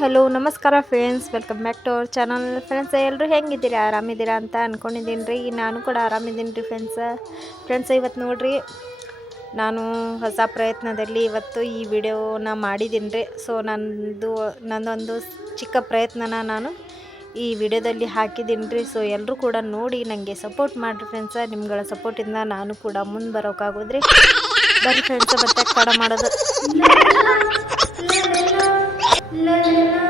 Hello, ನಮಸ್ಕಾರ friends welcome back to our channel friends ಎಲ್ಲರೂ ಹೆಂಗಿದ್ದೀರಿ? ಆರಾಮಿದ್ದೀರಾ ಅಂತ ಅಂದ್ಕೊಂಡಿದ್ದೀನಿ ರೀ. ನಾನು ಕೂಡ ಆರಾಮಿದ್ದೀನಿ ರೀ ಫ್ರೆಂಡ್ಸ ಫ್ರೆಂಡ್ಸ್ ಇವತ್ತು ನೋಡಿರಿ, ನಾನು ಹೊಸ ಪ್ರಯತ್ನದಲ್ಲಿ ಇವತ್ತು ಈ ವಿಡಿಯೋನ ಮಾಡಿದ್ದೀನಿ ರೀ. ಸೊ ನನ್ನದು ನನ್ನೊಂದು ಚಿಕ್ಕ ಪ್ರಯತ್ನನ ನಾನು ಈ ವಿಡಿಯೋದಲ್ಲಿ ಹಾಕಿದ್ದೀನಿ ರೀ. ಸೊ ಎಲ್ಲರೂ ಕೂಡ ನೋಡಿ ನನಗೆ ಸಪೋರ್ಟ್ ಮಾಡಿರಿ ಫ್ರೆಂಡ್ಸ ನಿಮ್ಗಳ ಸಪೋರ್ಟಿಂದ ನಾನು ಕೂಡ ಮುಂದೆ ಬರೋಕ್ಕಾಗೋದ್ರಿ ಬರೀ ಫ್ರೆಂಡ್ಸ್ ಬರ್ತಾ ಕಡ ಮಾಡೋದು. la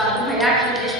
utilizado o melhor maneira